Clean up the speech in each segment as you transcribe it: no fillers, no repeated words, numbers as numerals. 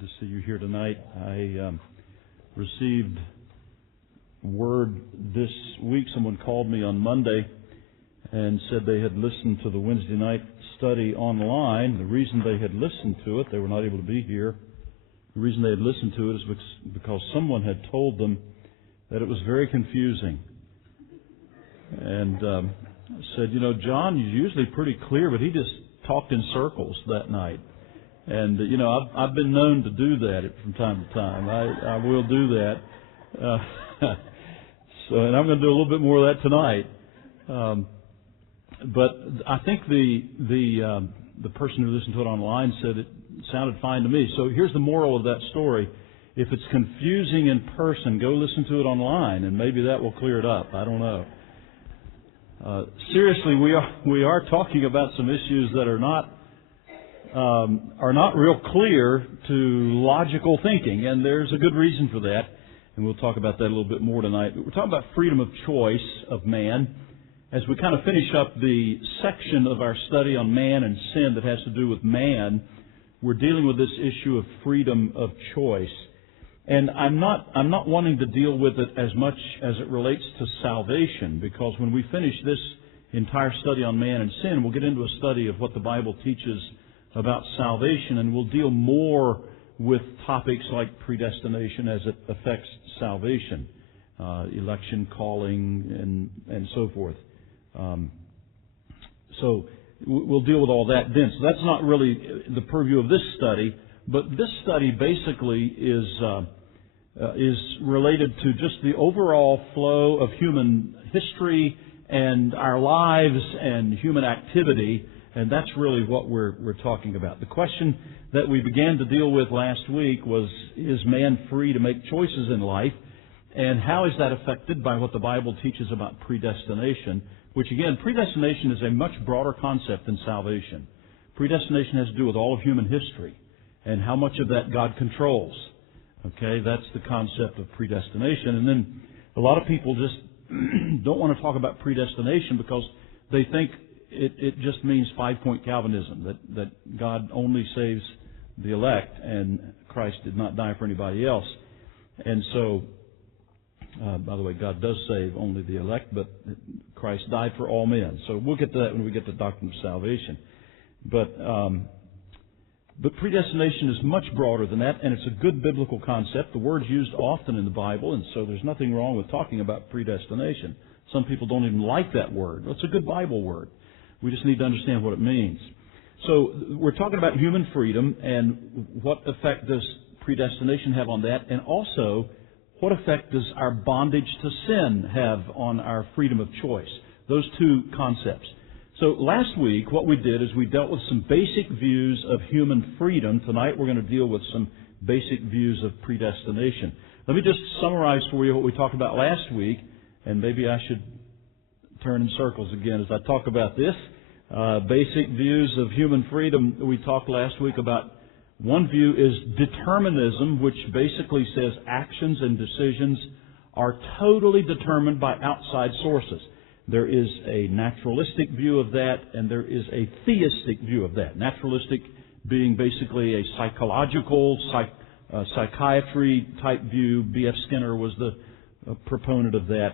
Good to see you here tonight. I received word this week. Someone called me on Monday and said they had listened to the Wednesday night study online. The reason they had listened to it, they were not able to be here. The reason they had listened to it is because someone had told them that it was very confusing. And said, John is usually pretty clear, but he just talked in circles that night. And, I've been known to do that from time to time. I will do that. And I'm going to do a little bit more of that tonight. But I think the person who listened to it online said it sounded fine to me. So here's the moral of that story. If it's confusing in person, go listen to it online, and maybe that will clear it up. I don't know. Seriously, we are talking about some issues that are not real clear to logical thinking, and there's a good reason for that, and we'll talk about that a little bit more tonight. But we're talking about freedom of choice of man. As we kind of finish up the section of our study on man and sin that has to do with man, we're dealing with this issue of freedom of choice. And I'm not wanting to deal with it as much as it relates to salvation, because when we finish this entire study on man and sin, we'll get into a study of what the Bible teaches about salvation, and we'll deal more with topics like predestination as it affects salvation, election, calling, and so forth. So we'll deal with all that then. So that's not really the purview of this study, but this study basically is related to just the overall flow of human history and our lives and human activity. And that's really what we're talking about. The question that we began to deal with last week was, is man free to make choices in life? And how is that affected by what the Bible teaches about predestination? Which again, predestination is a much broader concept than salvation. Predestination has to do with all of human history and how much of that God controls. Okay, that's the concept of predestination. And then a lot of people just don't want to talk about predestination because they think it just means 5-point Calvinism, that God only saves the elect and Christ did not die for anybody else. And so, by the way, God does save only the elect, but Christ died for all men. So we'll get to that when we get to the doctrine of salvation. But predestination is much broader than that, and it's a good biblical concept. The word's used often in the Bible, and so there's nothing wrong with talking about predestination. Some people don't even like that word. Well, it's a good Bible word. We just need to understand what it means. So we're talking about human freedom and what effect does predestination have on that, and also what effect does our bondage to sin have on our freedom of choice. Those two concepts. So last week what we did is we dealt with some basic views of human freedom. Tonight we're going to deal with some basic views of predestination. Let me just summarize for you what we talked about last week, and maybe I should turn in circles again as I talk about this. Basic views of human freedom. We talked last week about one view is determinism, which basically says actions and decisions are totally determined by outside sources. There is a naturalistic view of that, and there is a theistic view of that. Naturalistic being basically a psychological, psychiatry type view. B.F. Skinner was the proponent of that.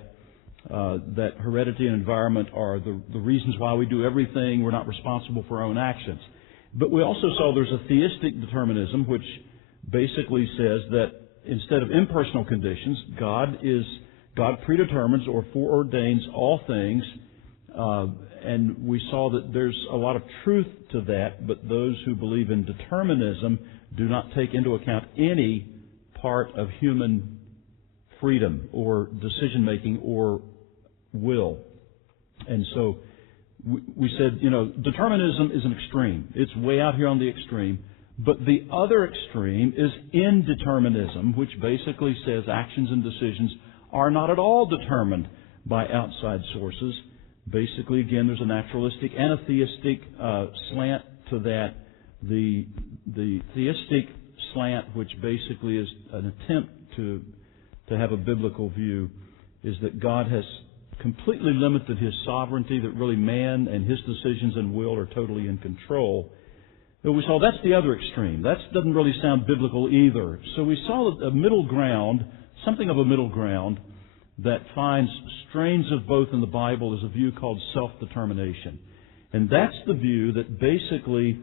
That heredity and environment are the reasons why we do everything. We're not responsible for our own actions. But we also saw there's a theistic determinism, which basically says that instead of impersonal conditions, God predetermines or foreordains all things. And we saw that there's a lot of truth to that, but those who believe in determinism do not take into account any part of human freedom or decision-making or will. And so we said, determinism is an extreme. It's way out here on the extreme. But the other extreme is indeterminism, which basically says actions and decisions are not at all determined by outside sources. Basically, again, there's a naturalistic and a theistic slant to that. The theistic slant, which basically is an attempt to have a biblical view, is that God has completely limited His sovereignty, that really man and his decisions and will are totally in control. But we saw that's the other extreme. That doesn't really sound biblical either. So we saw a middle ground, something of a middle ground, that finds strains of both in the Bible is a view called self-determination. And that's the view that basically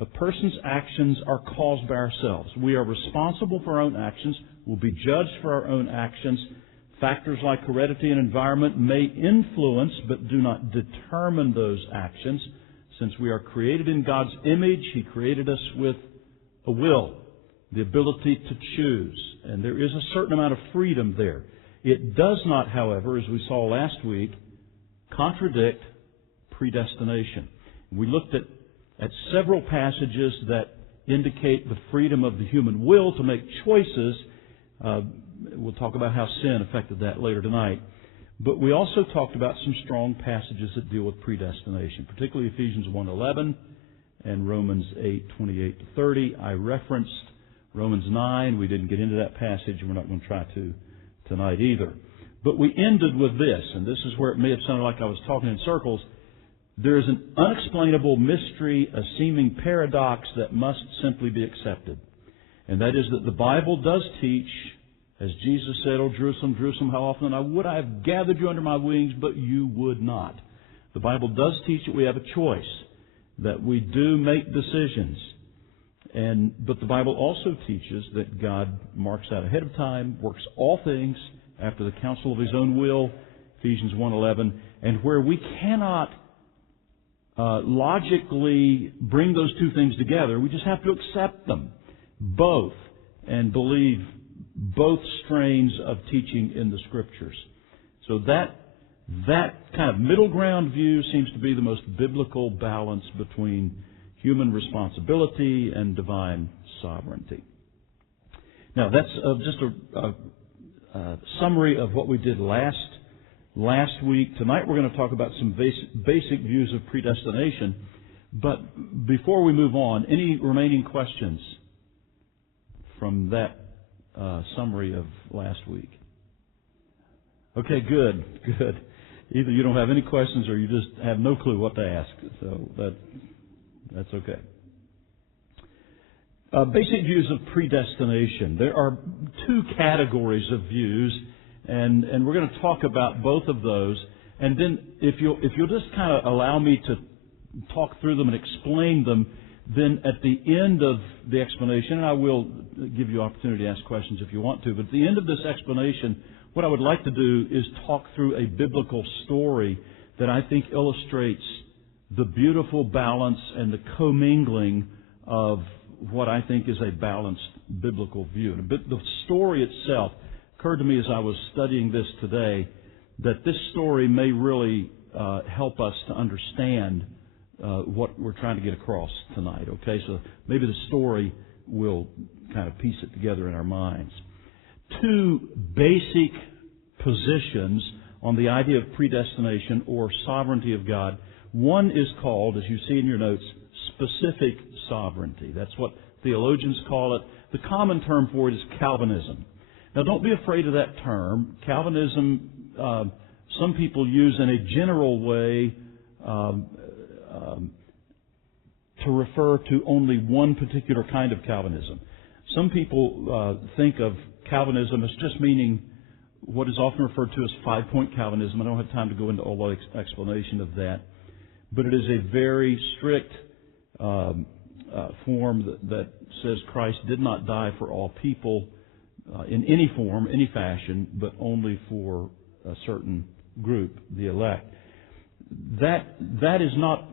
a person's actions are caused by ourselves. We are responsible for our own actions. We'll be judged for our own actions. Factors like heredity and environment may influence but do not determine those actions. Since we are created in God's image, He created us with a will, the ability to choose. And there is a certain amount of freedom there. It does not, however, as we saw last week, contradict predestination. We looked at several passages that indicate the freedom of the human will to make choices. We'll talk about how sin affected that later tonight. But we also talked about some strong passages that deal with predestination, particularly Ephesians 1:11 and Romans 8:28-30. I referenced Romans 9. We didn't get into that passage, and we're not going to try to tonight either. But we ended with this, and this is where it may have sounded like I was talking in circles. There is an unexplainable mystery, a seeming paradox that must simply be accepted. And that is that the Bible does teach, as Jesus said, "O Jerusalem, Jerusalem, how often would I have gathered you under my wings, but you would not." The Bible does teach that we have a choice, that we do make decisions. But the Bible also teaches that God marks out ahead of time, works all things after the counsel of His own will, Ephesians 1:11, and where we cannot logically bring those two things together, we just have to accept them, both, and believe both strains of teaching in the Scriptures. So that kind of middle ground view seems to be the most biblical balance between human responsibility and divine sovereignty. Now, that's just a summary of what we did last week. Tonight we're going to talk about some basic views of predestination. But before we move on, any remaining questions from that summary of last week? Okay, good. Either you don't have any questions or you just have no clue what to ask. So that's okay. Basic views of predestination. There are two categories of views, and we're going to talk about both of those. And then if you'll just kind of allow me to talk through them and explain them, then at the end of the explanation, and I will give you opportunity to ask questions if you want to, but at the end of this explanation, what I would like to do is talk through a biblical story that I think illustrates the beautiful balance and the commingling of what I think is a balanced biblical view. And the story itself occurred to me as I was studying this today, that this story may really help us to understand what we're trying to get across tonight. Okay, so maybe the story will kind of piece it together in our minds. Two basic positions on the idea of predestination or sovereignty of God. One is called, as you see in your notes, specific sovereignty. That's what theologians call it. The common term for it is Calvinism. Now, don't be afraid of that term. Calvinism, some people use in a general way to refer to only one particular kind of Calvinism. Some people think of Calvinism as just meaning what is often referred to as five-point Calvinism. I don't have time to go into all the explanation of that. But it is a very strict form that says Christ did not die for all people in any form, any fashion, but only for a certain group, the elect. That is not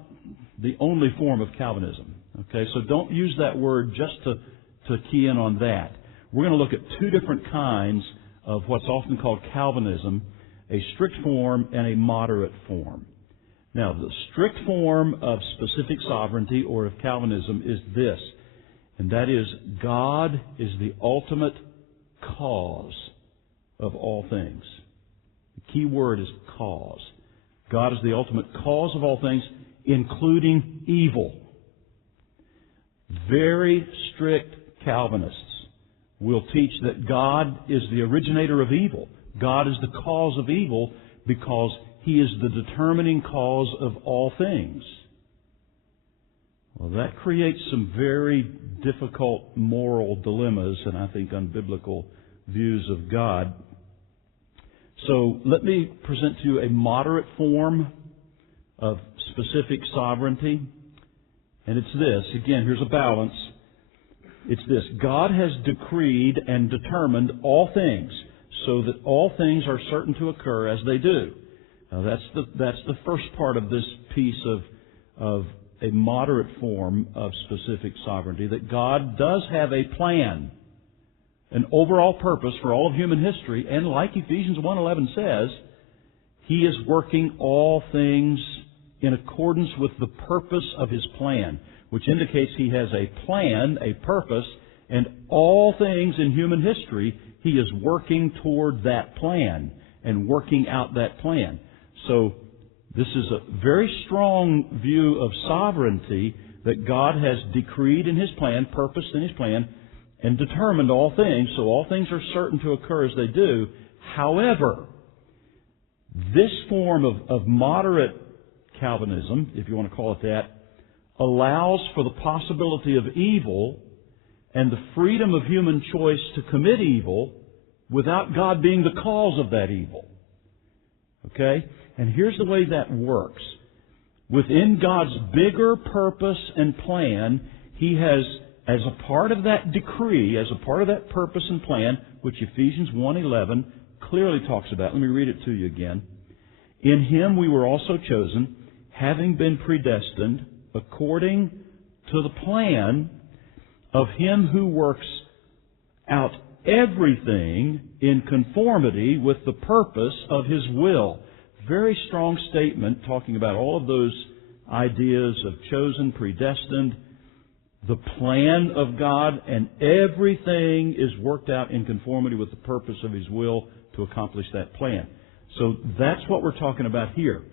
the only form of Calvinism. Okay, so don't use that word just to key in on that. We're going to look at two different kinds of what's often called Calvinism, a strict form and a moderate form. Now, the strict form of specific sovereignty or of Calvinism is this, and that is God is the ultimate cause of all things. The key word is cause. God is the ultimate cause of all things, including evil. Very strict Calvinists will teach that God is the originator of evil. God is the cause of evil because He is the determining cause of all things. Well, that creates some very difficult moral dilemmas and I think unbiblical views of God. So let me present to you a moderate form of specific sovereignty. And it's this. Again, here's a balance. It's this. God has decreed and determined all things so that all things are certain to occur as they do. Now that's the first part of this piece of a moderate form of specific sovereignty, that God does have a plan, an overall purpose for all of human history, and like Ephesians 1:11 says, He is working all things in accordance with the purpose of His plan, which indicates He has a plan, a purpose, and all things in human history, He is working toward that plan and working out that plan. So this is a very strong view of sovereignty, that God has decreed in His plan, purposed in His plan, and determined all things, so all things are certain to occur as they do. However, this form of moderate Calvinism, if you want to call it that, allows for the possibility of evil and the freedom of human choice to commit evil without God being the cause of that evil. Okay? And here's the way that works. Within God's bigger purpose and plan, He has, as a part of that decree, as a part of that purpose and plan, which Ephesians 1:11 clearly talks about. Let me read it to you again. In Him we were also chosen, having been predestined according to the plan of Him who works out everything in conformity with the purpose of His will. Very strong statement talking about all of those ideas of chosen, predestined, the plan of God, and everything is worked out in conformity with the purpose of His will to accomplish that plan. So that's what we're talking about here.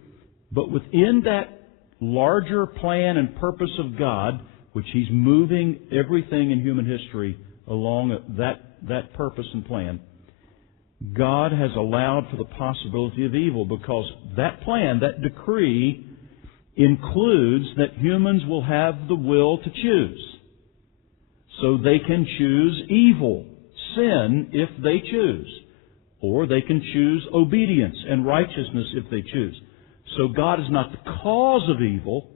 But within that larger plan and purpose of God, which He's moving everything in human history along that purpose and plan, God has allowed for the possibility of evil, because that plan, that decree, includes that humans will have the will to choose. So they can choose evil, sin, if they choose. Or they can choose obedience and righteousness if they choose. So God is not the cause of evil.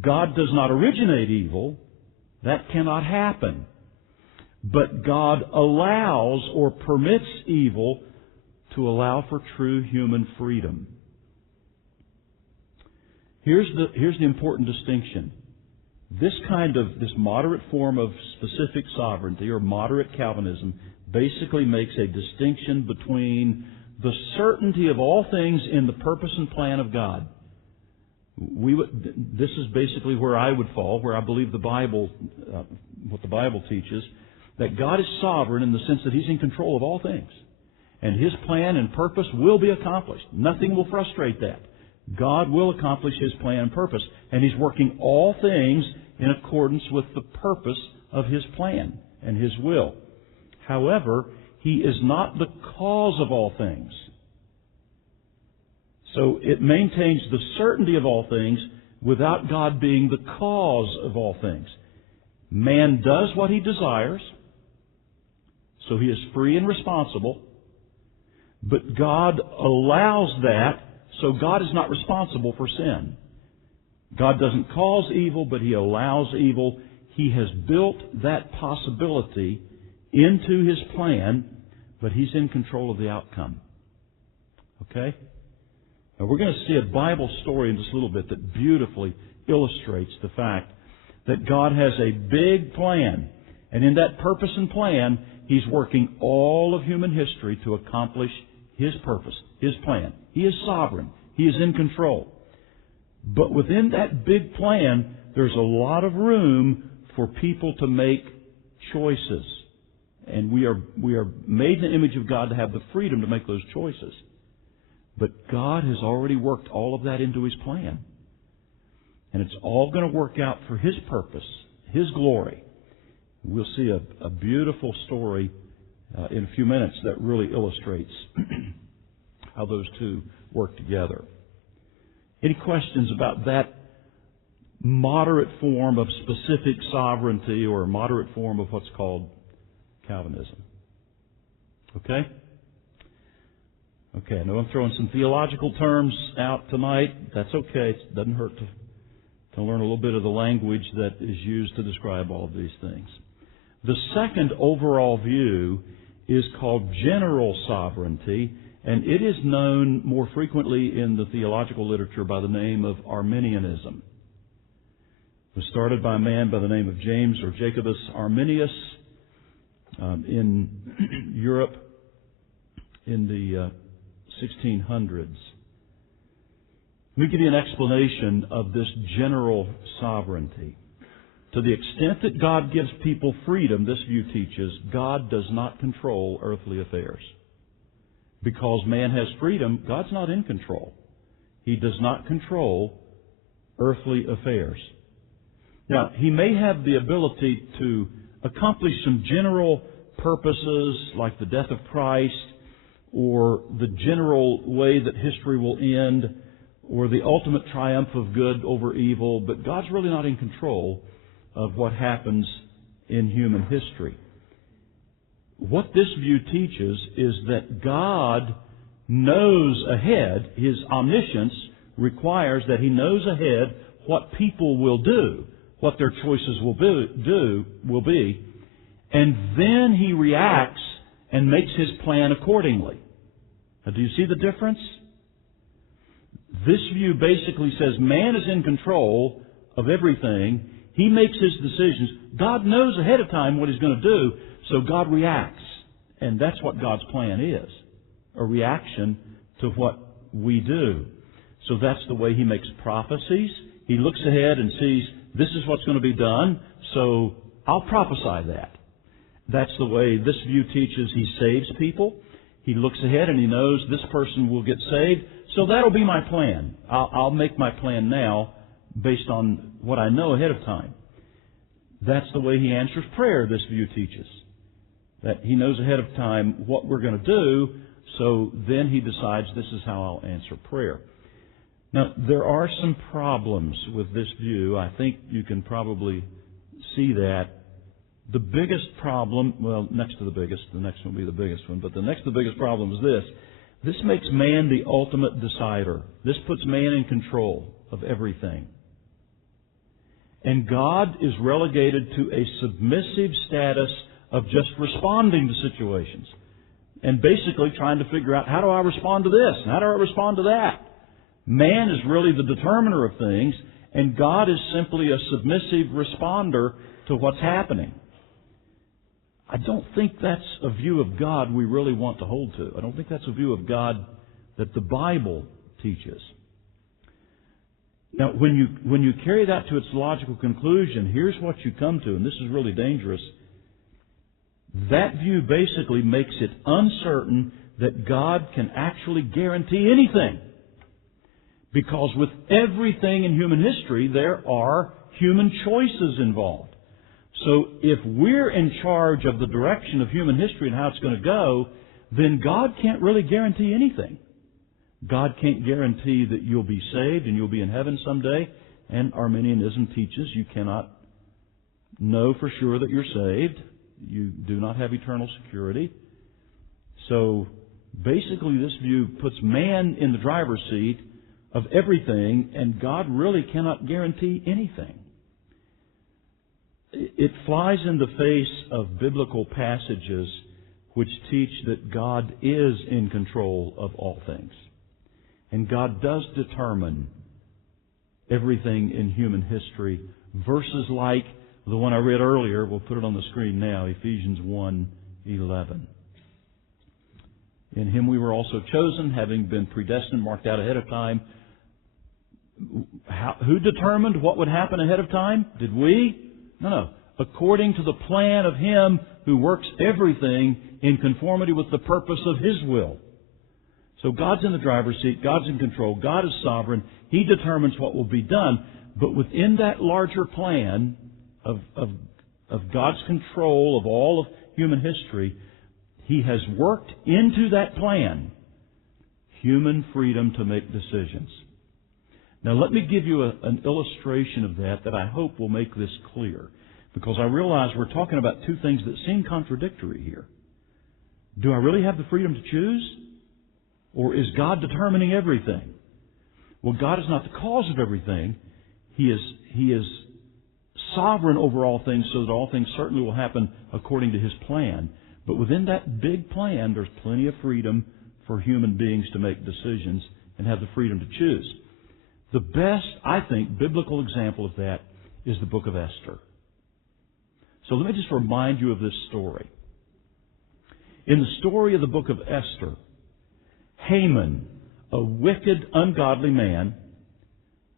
God does not originate evil. That cannot happen. But God allows or permits evil to allow for true human freedom. Here's the important distinction. This moderate form of specific sovereignty, or moderate Calvinism, basically makes a distinction between the certainty of all things in the purpose and plan of God. This is basically where I would fall, where I believe the Bible, what the Bible teaches, that God is sovereign in the sense that He's in control of all things. And His plan and purpose will be accomplished. Nothing will frustrate that. God will accomplish His plan and purpose. And He's working all things in accordance with the purpose of His plan and His will. However, He is not the cause of all things. So it maintains the certainty of all things without God being the cause of all things. Man does what he desires, so he is free and responsible, but God allows that, so God is not responsible for sin. God doesn't cause evil, but He allows evil. He has built that possibility into His plan, but He's in control of the outcome. Okay? Now we're going to see a Bible story in just a little bit that beautifully illustrates the fact that God has a big plan. And in that purpose and plan, He's working all of human history to accomplish His purpose, His plan. He is sovereign. He is in control. But within that big plan, there's a lot of room for people to make choices. And we are made in the image of God to have the freedom to make those choices. But God has already worked all of that into His plan. And it's all going to work out for His purpose, His glory. We'll see a beautiful story in a few minutes that really illustrates how those two work together. Any questions about that moderate form of specific sovereignty, or a moderate form of what's called Calvinism. Okay? Okay, I know I'm throwing some theological terms out tonight. That's okay. It doesn't hurt to learn a little bit of the language that is used to describe all of these things. The second overall view is called general sovereignty, and it is known more frequently in the theological literature by the name of Arminianism. It was started by a man by the name of James or Jacobus Arminius in Europe in the 1600s. Let me give you an explanation of this general sovereignty. To the extent that God gives people freedom, this view teaches, God does not control earthly affairs. Because man has freedom, God's not in control. He does not control earthly affairs. Now, He may have the ability to accomplish some general purposes like the death of Christ, or the general way that history will end, or the ultimate triumph of good over evil, but God's really not in control of what happens in human history. What this view teaches is that God knows ahead. His omniscience requires that He knows ahead what people will do, what their choices will be, and then He reacts and makes His plan accordingly. Now, do you see the difference? This view basically says man is in control of everything. He makes his decisions. God knows ahead of time what He's going to do, so God reacts. And that's what God's plan is, a reaction to what we do. So that's the way He makes prophecies. He looks ahead and sees, this is what's going to be done, so I'll prophesy that. That's the way this view teaches He saves people. He looks ahead and He knows this person will get saved, so that'll be my plan. I'll make my plan now based on what I know ahead of time. That's the way He answers prayer, this view teaches. That He knows ahead of time what we're going to do, so then He decides this is how I'll answer prayer. Now, there are some problems with this view. I think you can probably see that. The biggest problem, well, next to the biggest, the next one will be the biggest one, but the next to the biggest problem is this. This makes man the ultimate decider. This puts man in control of everything. And God is relegated to a submissive status of just responding to situations. And basically trying to figure out, how do I respond to this? And how do I respond to that? Man is really the determiner of things, and God is simply a submissive responder to what's happening. I don't think that's a view of God we really want to hold to. I don't think that's a view of God that the Bible teaches. Now, when you carry that to its logical conclusion, here's what you come to, and this is really dangerous. That view basically makes it uncertain that God can actually guarantee anything. Because with everything in human history, there are human choices involved. So if we're in charge of the direction of human history and how it's going to go, then God can't really guarantee anything. God can't guarantee that you'll be saved and you'll be in heaven someday. And Arminianism teaches you cannot know for sure that you're saved. You do not have eternal security. So basically this view puts man in the driver's seat of everything, and God really cannot guarantee anything. It flies in the face of biblical passages which teach that God is in control of all things. And God does determine everything in human history. Verses like the one I read earlier, we'll put it on the screen now, Ephesians 1:11. In Him we were also chosen, having been predestined, marked out ahead of time. Who determined what would happen ahead of time? Did we? No. According to the plan of Him who works everything in conformity with the purpose of His will. So God's in the driver's seat. God's in control. God is sovereign. He determines what will be done. But within that larger plan of God's control of all of human history, He has worked into that plan human freedom to make decisions. Now let me give you an illustration of that I hope will make this clear. Because I realize we're talking about two things that seem contradictory here. Do I really have the freedom to choose? Or is God determining everything? Well, God is not the cause of everything. He is sovereign over all things, so that all things certainly will happen according to His plan. But within that big plan, there's plenty of freedom for human beings to make decisions and have the freedom to choose. The best, I think, biblical example of that is the book of Esther. So let me just remind you of this story. In the story of the book of Esther, Haman, a wicked, ungodly man,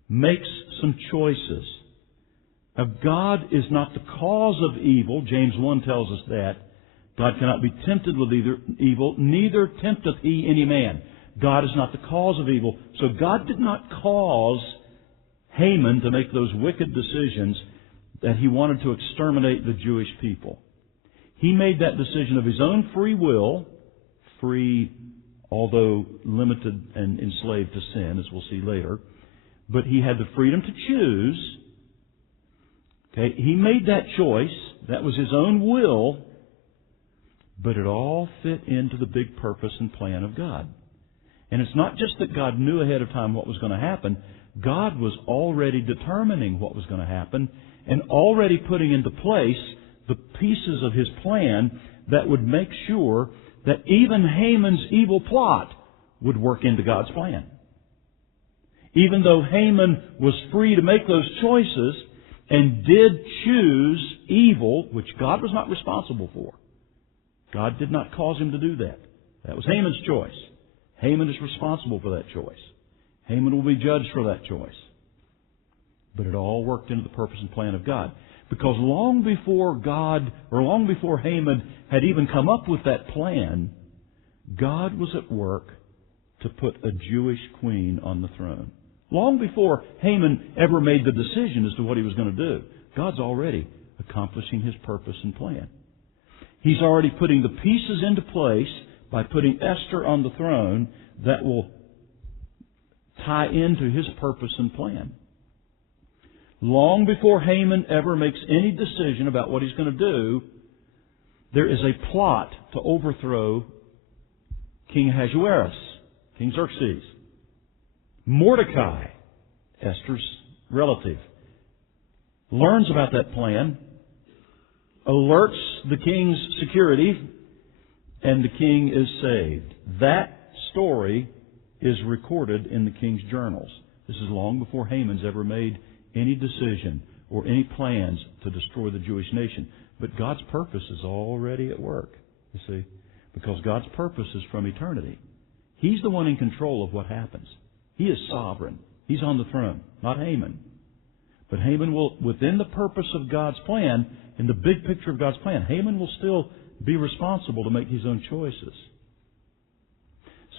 makes some choices. Now, God is not the cause of evil. James 1 tells us that. God cannot be tempted with either evil, neither tempteth He any man. God is not the cause of evil. So God did not cause Haman to make those wicked decisions that he wanted to exterminate the Jewish people. He made that decision of his own free will, free although limited and enslaved to sin, as we'll see later. But he had the freedom to choose. Okay, he made that choice. That was his own will. But it all fit into the big purpose and plan of God. And it's not just that God knew ahead of time what was going to happen. God was already determining what was going to happen and already putting into place the pieces of His plan that would make sure that even Haman's evil plot would work into God's plan. Even though Haman was free to make those choices and did choose evil, which God was not responsible for. God did not cause him to do that. That was Haman's choice. Haman is responsible for that choice. Haman will be judged for that choice. But it all worked into the purpose and plan of God. Because long before Haman had even come up with that plan, God was at work to put a Jewish queen on the throne. Long before Haman ever made the decision as to what he was going to do, God's already accomplishing His purpose and plan. He's already putting the pieces into place by putting Esther on the throne that will tie into His purpose and plan. Long before Haman ever makes any decision about what he's going to do, there is a plot to overthrow King Ahasuerus, King Xerxes. Mordecai, Esther's relative, learns about that plan, alerts the king's security, and the king is saved. That story is recorded in the king's journals. This is long before Haman's ever made any decision or any plans to destroy the Jewish nation. But God's purpose is already at work, you see, because God's purpose is from eternity. He's the one in control of what happens. He is sovereign. He's on the throne, not Haman. But Haman will, within the purpose of God's plan, in the big picture of God's plan, Haman will still be responsible to make his own choices.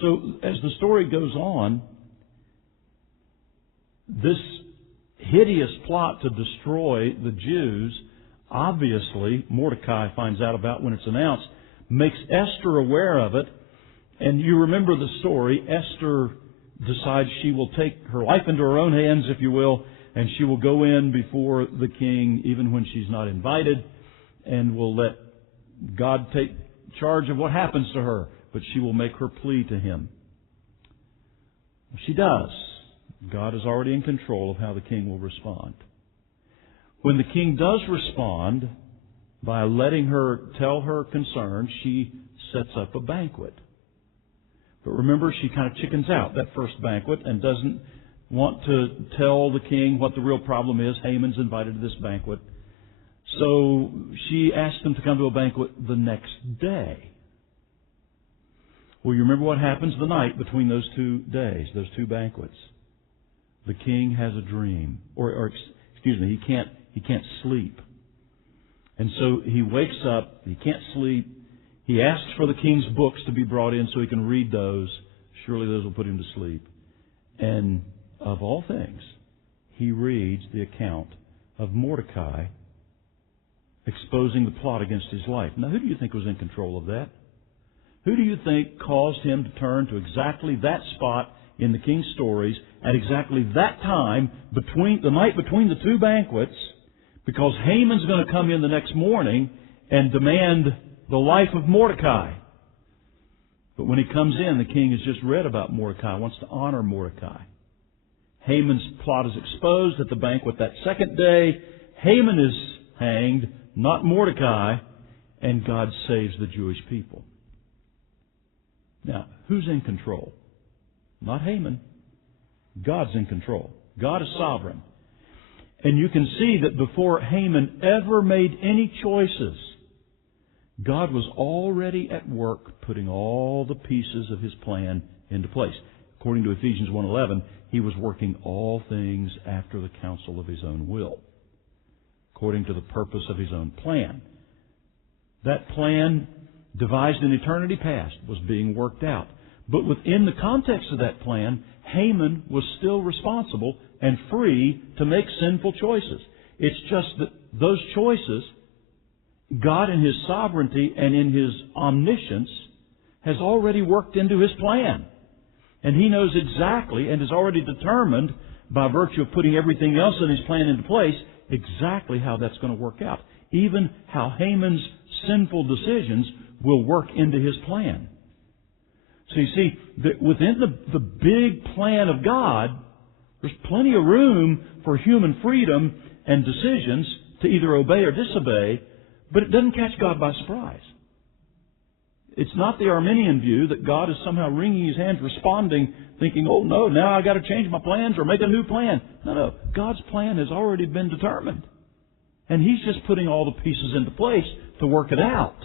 So, as the story goes on, this hideous plot to destroy the Jews, obviously, Mordecai finds out about when it's announced, makes Esther aware of it. And you remember the story. Esther decides she will take her life into her own hands, if you will, and she will go in before the king even when she's not invited, and will let God take charge of what happens to her. But she will make her plea to Him. She does. God is already in control of how the king will respond. When the king does respond, by letting her tell her concerns, she sets up a banquet. But remember, she kind of chickens out that first banquet and doesn't want to tell the king what the real problem is. Haman's invited to this banquet. So she asks him to come to a banquet the next day. Well, you remember what happens the night between those 2 days, those 2 banquets. The king has a dream. He can't sleep. And so he wakes up, he can't sleep. He asks for the king's books to be brought in so he can read those. Surely those will put him to sleep. And of all things, he reads the account of Mordecai exposing the plot against his life. Now, who do you think was in control of that? Who do you think caused him to turn to exactly that spot in the king's stories at exactly that time, the night between the two banquets, because Haman's going to come in the next morning and demand the life of Mordecai. But when he comes in, the king has just read about Mordecai, wants to honor Mordecai. Haman's plot is exposed at the banquet that second day. Haman is hanged, not Mordecai, and God saves the Jewish people. Now, who's in control? Not Haman. God's in control. God is sovereign. And you can see that before Haman ever made any choices, God was already at work putting all the pieces of His plan into place. According to Ephesians 1:11, He was working all things after the counsel of His own will, according to the purpose of His own plan. That plan, devised in eternity past, was being worked out. But within the context of that plan, Haman was still responsible and free to make sinful choices. It's just that those choices, God in His sovereignty and in His omniscience has already worked into His plan. And He knows exactly and has already determined, by virtue of putting everything else in His plan into place, exactly how that's going to work out. Even how Haman's sinful decisions will work into his plan. So you see, that within the big plan of God, there's plenty of room for human freedom and decisions to either obey or disobey, but it doesn't catch God by surprise. It's not the Arminian view that God is somehow wringing His hands, responding, thinking, oh no, now I've got to change my plans or make a new plan. No. God's plan has already been determined. And He's just putting all the pieces into place to work it out.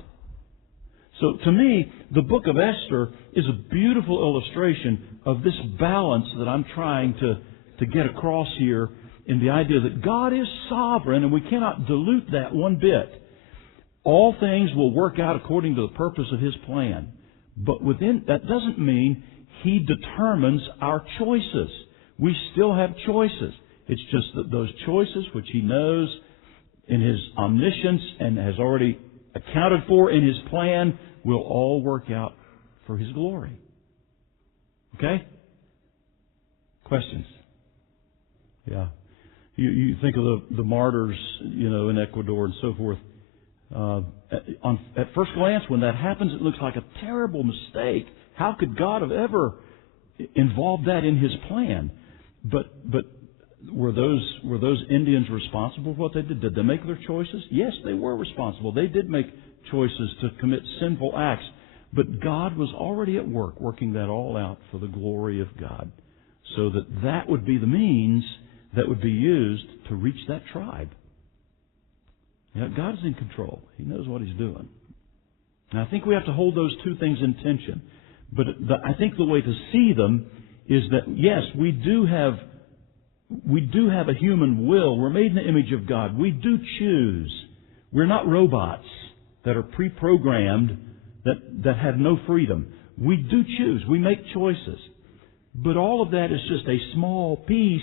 So to me, the book of Esther is a beautiful illustration of this balance that I'm trying to get across here, in the idea that God is sovereign and we cannot dilute that one bit. All things will work out according to the purpose of His plan. But within that doesn't mean He determines our choices. We still have choices. It's just that those choices, which He knows in His omniscience and has already accounted for in His plan, will all work out for His glory. Okay? Questions? Yeah. You think of the martyrs, in Ecuador and so forth. At first glance, when that happens, it looks like a terrible mistake. How could God have ever involved that in His plan? But were those Indians responsible for what they did? Did they make their choices? Yes, they were responsible. They did make choices to commit sinful acts. But God was already at work, working that all out for the glory of God, so that would be the means that would be used to reach that tribe. God is in control. He knows what He's doing. And I think we have to hold those two things in tension. But I think the way to see them is that, yes, we do have a human will. We're made in the image of God. We do choose. We're not robots that are pre-programmed, that have no freedom. We do choose. We make choices. But all of that is just a small piece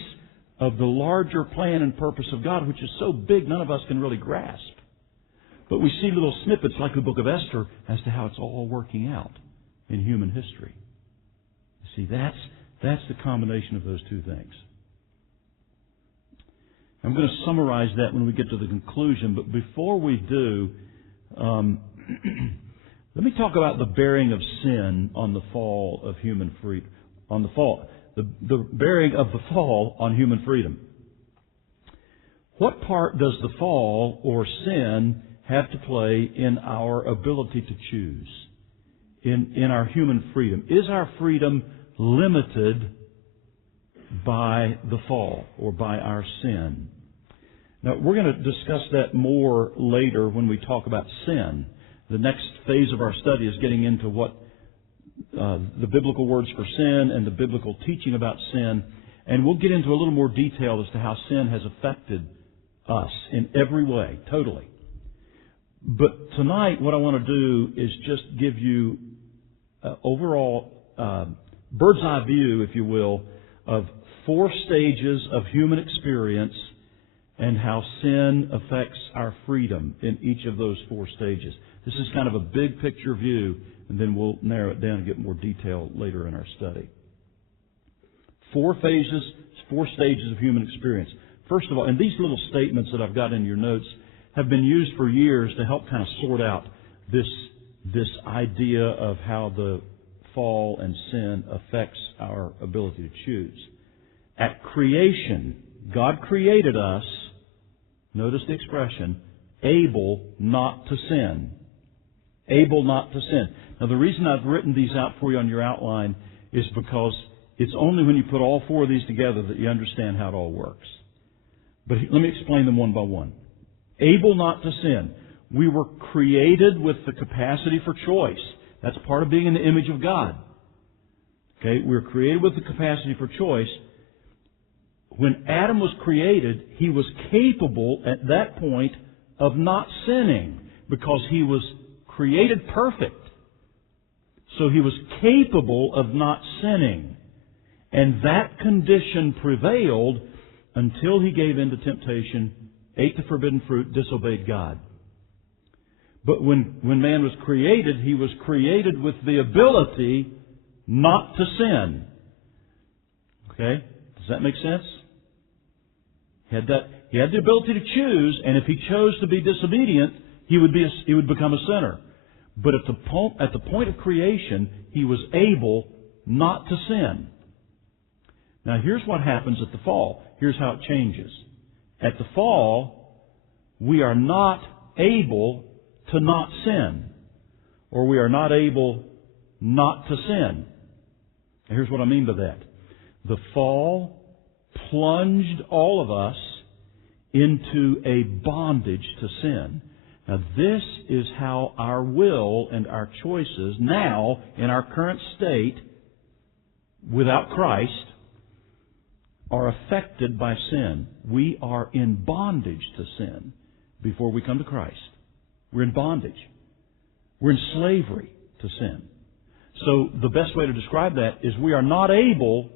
of the larger plan and purpose of God, which is so big none of us can really grasp. But we see little snippets like the book of Esther as to how it's all working out in human history. You see, that's the combination of those two things. I'm going to summarize that when we get to the conclusion, but before we do, let me talk about the bearing of sin on the fall of human freedom. The bearing of the fall on human freedom. What part does the fall or sin have to play in our ability to choose, in our human freedom? Is our freedom limited by the fall or by our sin? Now, we're going to discuss that more later when we talk about sin. The next phase of our study is getting into what the biblical words for sin and the biblical teaching about sin. And we'll get into a little more detail as to how sin has affected us in every way, totally. But tonight, what I want to do is just give you overall bird's eye view, if you will, of 4 stages of human experience and how sin affects our freedom in each of those 4 stages. This is kind of a big picture view, and then we'll narrow it down and get more detail later in our study. 4 phases, 4 stages of human experience. First of all, and these little statements that I've got in your notes have been used for years to help kind of sort out this idea of how the fall and sin affects our ability to choose. At creation, God created us, notice the expression, able not to sin. Able not to sin. Now the reason I've written these out for you on your outline is because it's only when you put all 4 of these together that you understand how it all works. But let me explain them one by one. Able not to sin. We were created with the capacity for choice. That's part of being in the image of God. Okay, we were created with the capacity for choice. When Adam was created, he was capable at that point of not sinning because he was created perfect. So he was capable of not sinning. And that condition prevailed until he gave in to temptation, ate the forbidden fruit, disobeyed God. But when man was created, he was created with the ability not to sin. Okay? Does that make sense? He had the ability to choose, and if he chose to be disobedient, he would become a sinner. But at the point of creation, he was able not to sin. Now here's what happens at the fall. Here's how it changes. At the fall, we are not able to not sin. Or we are not able not to sin. Now here's what I mean by that. The fall plunged all of us into a bondage to sin. Now this is how our will and our choices now, in our current state, without Christ, are affected by sin. We are in bondage to sin before we come to Christ. We're in bondage. We're in slavery to sin. So the best way to describe that is we are not able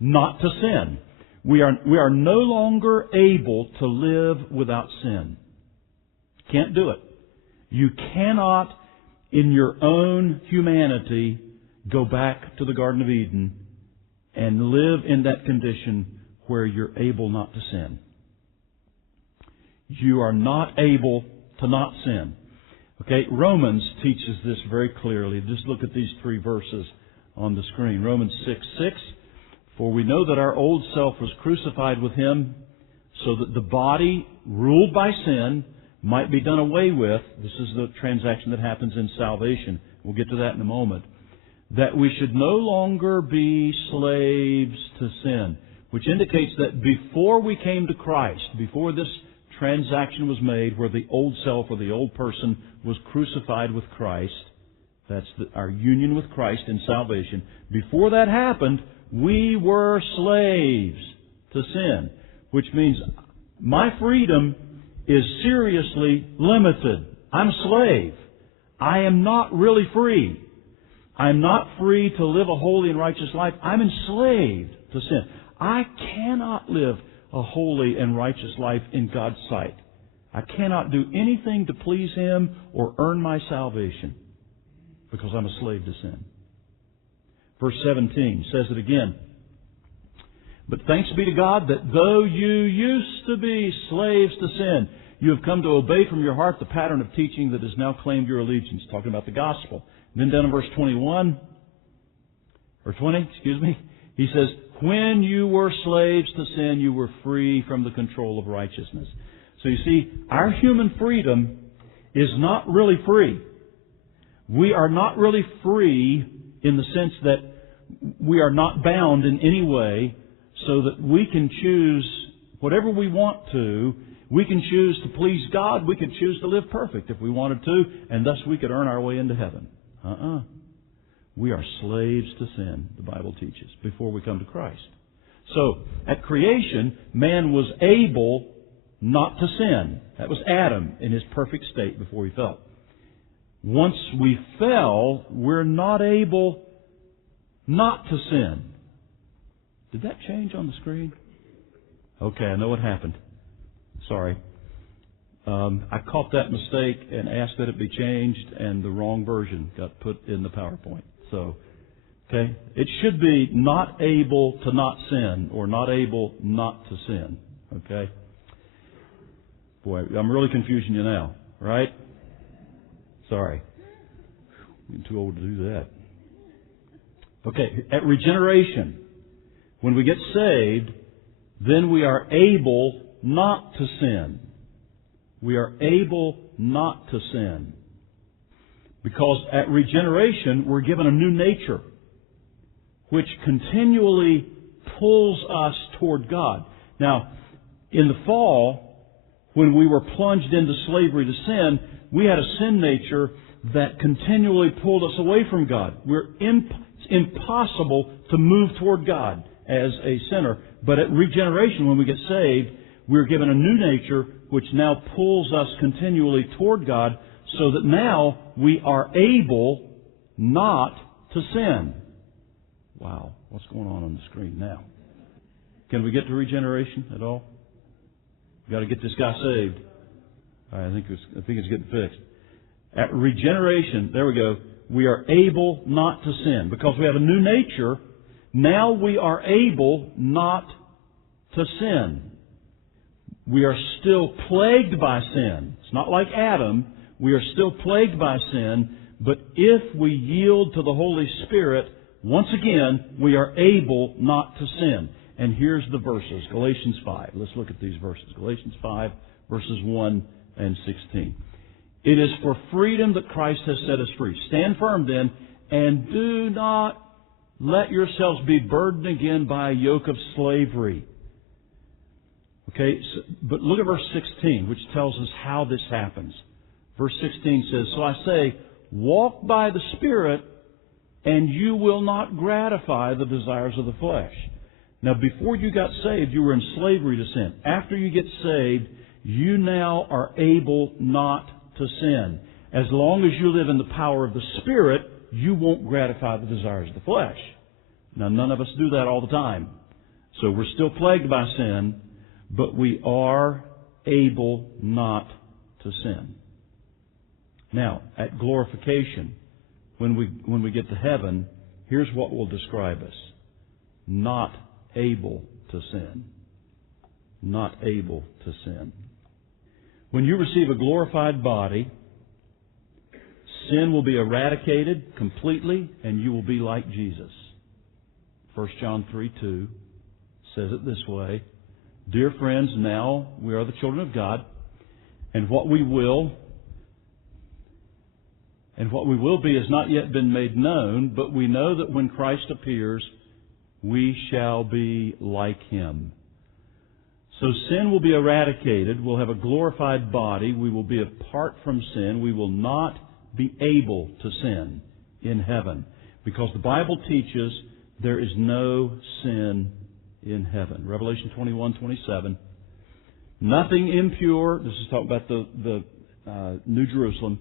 not to sin. We are no longer able to live without sin. Can't do it. You cannot, in your own humanity, go back to the Garden of Eden and live in that condition where you're able not to sin. You are not able to not sin. Okay, Romans teaches this very clearly. Just look at these 3 verses on the screen. Romans 6:6. For we know that our old self was crucified with Him so that the body ruled by sin might be done away with. This is the transaction that happens in salvation. We'll get to that in a moment. That we should no longer be slaves to sin. Which indicates that before we came to Christ, before this transaction was made where the old self or the old person was crucified with Christ, that's our union with Christ in salvation. Before that happened, we were slaves to sin. Which means my freedom is seriously limited. I'm a slave. I am not really free. I'm not free to live a holy and righteous life. I'm enslaved to sin. I cannot live a holy and righteous life in God's sight. I cannot do anything to please Him or earn my salvation because I'm a slave to sin. Verse 17 says it again. But thanks be to God that though you used to be slaves to sin, you have come to obey from your heart the pattern of teaching that has now claimed your allegiance. Talking about the gospel. And then down in verse 21, or 20, he says, when you were slaves to sin, you were free from the control of righteousness. So you see, our human freedom is not really free. We are not really free in the sense that we are not bound in any way so that we can choose whatever we want to. We can choose to please God. We can choose to live perfect if we wanted to, and thus we could earn our way into heaven. We are slaves to sin, the Bible teaches, before we come to Christ. So, at creation, man was able not to sin. That was Adam in his perfect state before he fell. Once we fell, we're not able not to sin. Did that change on the screen? Okay, I know what happened. Sorry. I caught that mistake and asked that it be changed, and the wrong version got put in the PowerPoint. So Okay? It should be not able to not sin or not able not to sin. Okay? Boy, I'm really confusing you now, right? Sorry. I'm too old to do that. Okay, at regeneration, when we get saved, then we are able not to sin. We are able not to sin. Because at regeneration, we're given a new nature, which continually pulls us toward God. Now, in the fall, when we were plunged into slavery to sin, we had a sin nature that continually pulled us away from God. It's impossible to move toward God as a sinner. But at regeneration, when we get saved, we're given a new nature which now pulls us continually toward God, so that now we are able not to sin. Wow, what's going on the screen now? Can we get to regeneration at all? We've got to get this guy saved. All right, I think it's getting fixed. At regeneration, there we go, we are able not to sin. Because we have a new nature, now we are able not to sin. We are still plagued by sin. It's not like Adam. We are still plagued by sin, but if we yield to the Holy Spirit, once again, we are able not to sin. And here's the verses, Galatians 5. Let's look at these verses. Galatians 5, verses 1 and 16. It is for freedom that Christ has set us free. Stand firm then, and do not let yourselves be burdened again by a yoke of slavery. Okay, but look at verse 16, which tells us how this happens. Verse 16 says, so I say, walk by the Spirit, and you will not gratify the desires of the flesh. Now, before you got saved, you were in slavery to sin. After you get saved, you now are able not to sin. As long as you live in the power of the Spirit, you won't gratify the desires of the flesh. Now, none of us do that all the time. So we're still plagued by sin, but we are able not to sin. Now, at glorification, when we get to heaven, here's what will describe us. Not able to sin. Not able to sin. When you receive a glorified body, sin will be eradicated completely, and you will be like Jesus. 1 John 3:2 says it this way. Dear friends, now we are the children of God, and what we will be has not yet been made known, but we know that when Christ appears, we shall be like Him. So sin will be eradicated. We'll have a glorified body. We will be apart from sin. We will not be able to sin in heaven, because the Bible teaches there is no sin in heaven. Revelation 21:27. Nothing impure. This is talking about the New Jerusalem,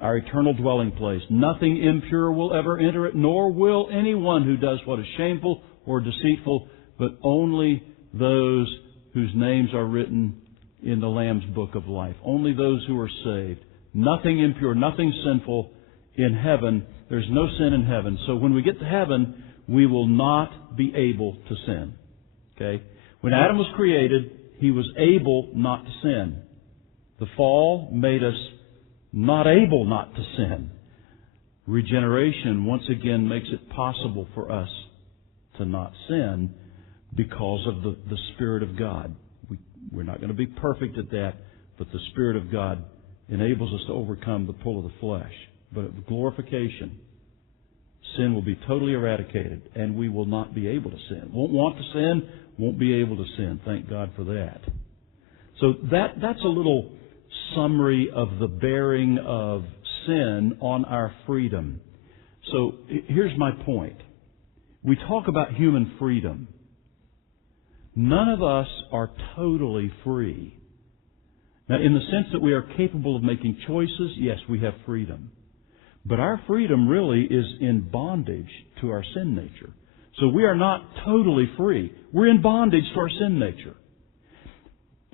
our eternal dwelling place. Nothing impure will ever enter it, nor will anyone who does what is shameful or deceitful, but only those whose names are written in the Lamb's book of life. Only those who are saved. Nothing impure, nothing sinful in heaven. There's no sin in heaven. So when we get to heaven, we will not be able to sin. Okay? When Adam was created, he was able not to sin. The fall made us not able not to sin. Regeneration once again makes it possible for us to not sin because of the Spirit of God. We're not going to be perfect at that, but the Spirit of God enables us to overcome the pull of the flesh. But at glorification, sin will be totally eradicated, and we will not be able to sin. Won't want to sin, won't be able to sin. Thank God for that. So that's a little summary of the bearing of sin on our freedom. So here's my point. We talk about human freedom. None of us are totally free. Now, in the sense that we are capable of making choices, yes, we have freedom. But our freedom really is in bondage to our sin nature. So we are not totally free. We're in bondage to our sin nature.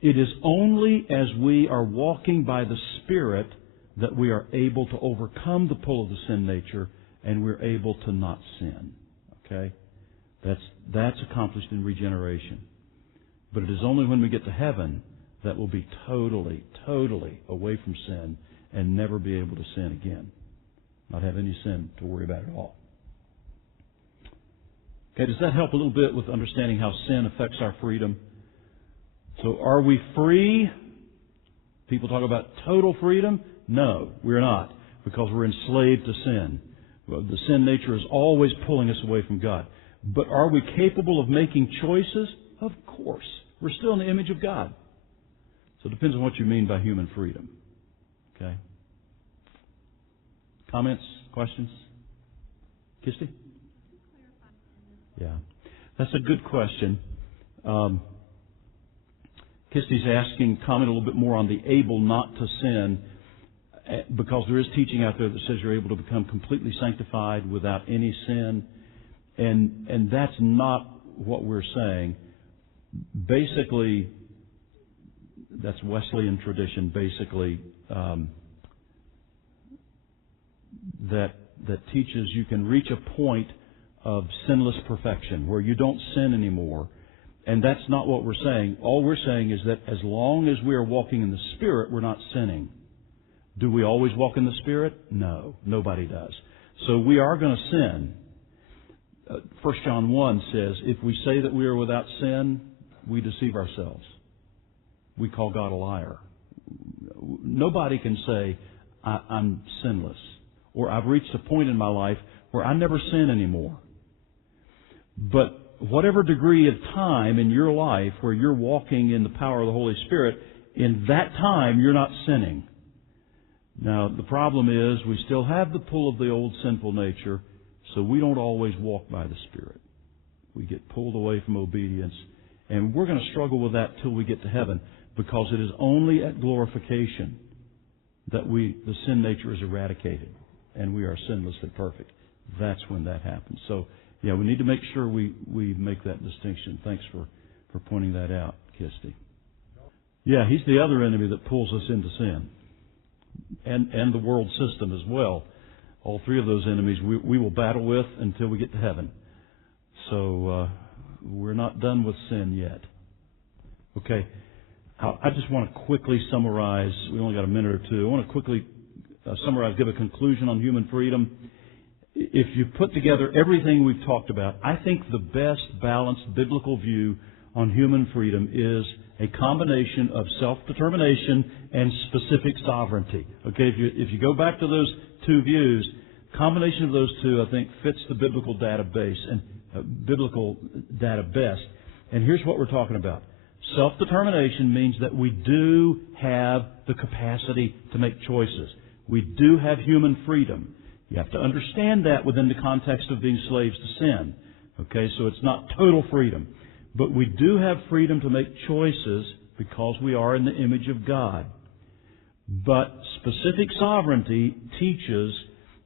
It is only as we are walking by the Spirit that we are able to overcome the pull of the sin nature and we're able to not sin. Okay? That's accomplished in regeneration. But it is only when we get to heaven that we'll be totally, totally away from sin and never be able to sin again. Not have any sin to worry about at all. Okay, does that help a little bit with understanding how sin affects our freedom? So are we free? People talk about total freedom. No, we're not, because we're enslaved to sin. The sin nature is always pulling us away from God. But are we capable of making choices? Of course. We're still in the image of God. So it depends on what you mean by human freedom. Okay? Comments? Questions? Kisty? Yeah. That's a good question. Kisty's asking, comment a little bit more on the able not to sin, because there is teaching out there that says you're able to become completely sanctified without any sin. And that's not what we're saying. Basically, that's Wesleyan tradition, basically, that teaches you can reach a point of sinless perfection where you don't sin anymore. And that's not what we're saying. All we're saying is that as long as we are walking in the Spirit, we're not sinning. Do we always walk in the Spirit? No, nobody does. So we are going to sin. 1 John 1 says, if we say that we are without sin, we deceive ourselves. We call God a liar. Nobody can say, I'm sinless, or I've reached a point in my life where I never sin anymore. But whatever degree of time in your life where you're walking in the power of the Holy Spirit, in that time you're not sinning. Now, the problem is we still have the pull of the old sinful nature, so we don't always walk by the Spirit. We get pulled away from obedience, and we're going to struggle with that till we get to heaven, because it is only at glorification that the sin nature is eradicated and we are sinlessly perfect. That's when that happens. So, yeah, we need to make sure we make that distinction. Thanks for pointing that out, Kisty. Yeah, he's the other enemy that pulls us into sin. And the world system as well. All three of those enemies we will battle with until we get to heaven. So we're not done with sin yet. Okay, I just want to quickly summarize. We only got a minute or two. I want to quickly summarize, give a conclusion on human freedom. If you put together everything we've talked about, I think the best balanced biblical view on human freedom is a combination of self-determination and specific sovereignty. Okay, if you go back to those two views, combination of those two, I think, fits the biblical database and biblical data best. And here's what we're talking about. Self-determination means that we do have the capacity to make choices. We do have human freedom. You have to understand that within the context of being slaves to sin. Okay, so it's not total freedom. But we do have freedom to make choices because we are in the image of God. But specific sovereignty teaches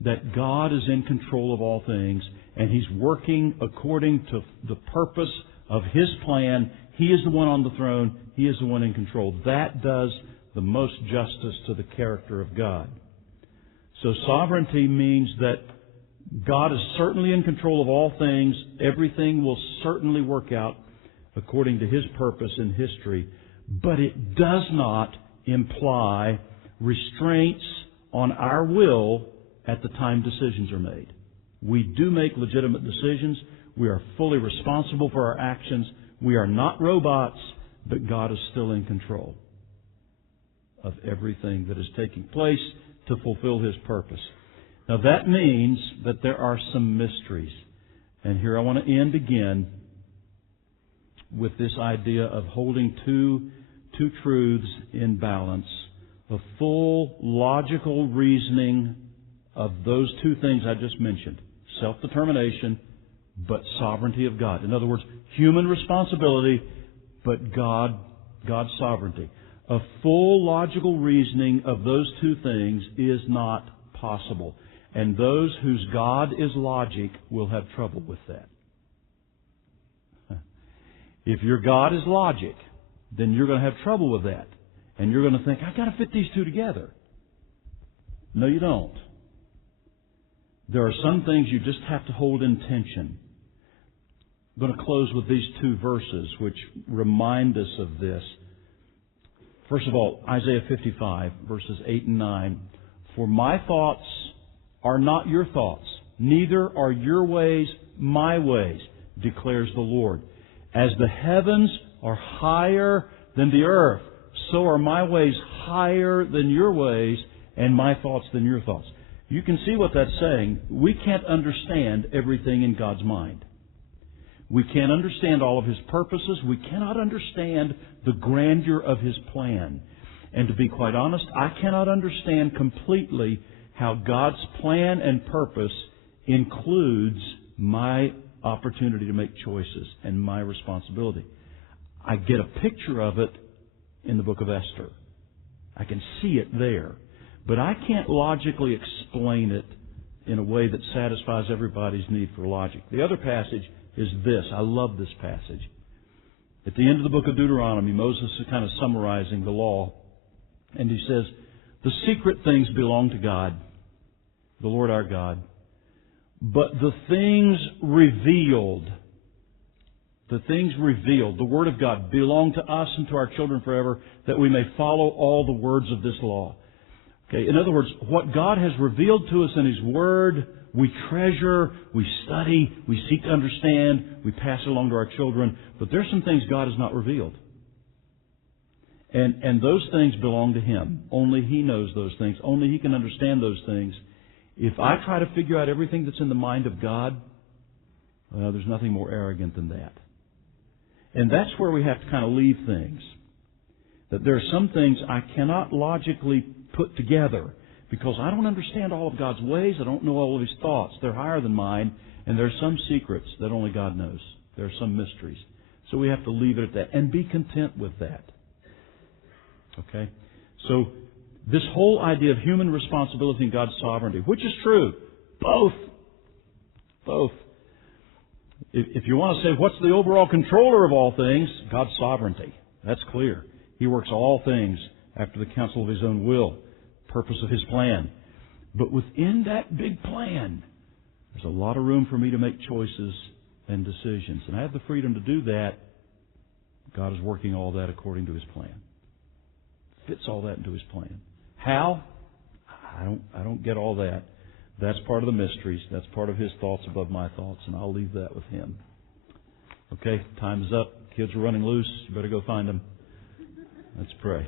that God is in control of all things, and He's working according to the purpose of His plan. He is the one on the throne. He is the one in control. That does the most justice to the character of God. So sovereignty means that God is certainly in control of all things. Everything will certainly work out according to His purpose in history. But it does not imply restraints on our will at the time decisions are made. We do make legitimate decisions. We are fully responsible for our actions. We are not robots, but God is still in control of everything that is taking place to fulfill His purpose. Now that means that there are some mysteries. And here I want to end again with this idea of holding two truths in balance. A full logical reasoning of those two things I just mentioned. Self-determination, but sovereignty of God. In other words, human responsibility, but God's sovereignty. A full logical reasoning of those two things is not possible. And those whose God is logic will have trouble with that. If your God is logic, then you're going to have trouble with that. And you're going to think, I've got to fit these two together. No, you don't. There are some things you just have to hold in tension. I'm going to close with these two verses which remind us of this. First of all, Isaiah 55, verses 8 and 9. For my thoughts are not your thoughts, neither are your ways my ways, declares the Lord. As the heavens are higher than the earth, so are my ways higher than your ways, and my thoughts than your thoughts. You can see what that's saying. We can't understand everything in God's mind. We can't understand all of His purposes. We cannot understand the grandeur of His plan. And to be quite honest, I cannot understand completely how God's plan and purpose includes my opportunity to make choices and my responsibility. I get a picture of it in the book of Esther. I can see it there. But I can't logically explain it in a way that satisfies everybody's need for logic. The other passage is this. I love this passage. At the end of the book of Deuteronomy, Moses is kind of summarizing the law. And he says, the secret things belong to God, the Lord our God. But the things revealed, the Word of God, belong to us and to our children forever, that we may follow all the words of this law. Okay, in other words, what God has revealed to us in His Word, we treasure, we study, we seek to understand, we pass it along to our children. But there's some things God has not revealed. And those things belong to Him. Only He knows those things. Only He can understand those things. If I try to figure out everything that's in the mind of God, well, there's nothing more arrogant than that. And that's where we have to kind of leave things. That there are some things I cannot logically put together because I don't understand all of God's ways. I don't know all of His thoughts. They're higher than mine. And there are some secrets that only God knows. There are some mysteries. So we have to leave it at that and be content with that. Okay? So this whole idea of human responsibility and God's sovereignty, which is true, both. If you want to say what's the overall controller of all things, God's sovereignty. That's clear. He works all things after the counsel of His own will, purpose of His plan. But within that big plan, there's a lot of room for me to make choices and decisions. And I have the freedom to do that. God is working all that according to His plan. Fits all that into His plan. How? I don't get all that. That's part of the mysteries. That's part of His thoughts above my thoughts, and I'll leave that with Him. Okay, time is up. Kids are running loose. You better go find them. Let's pray.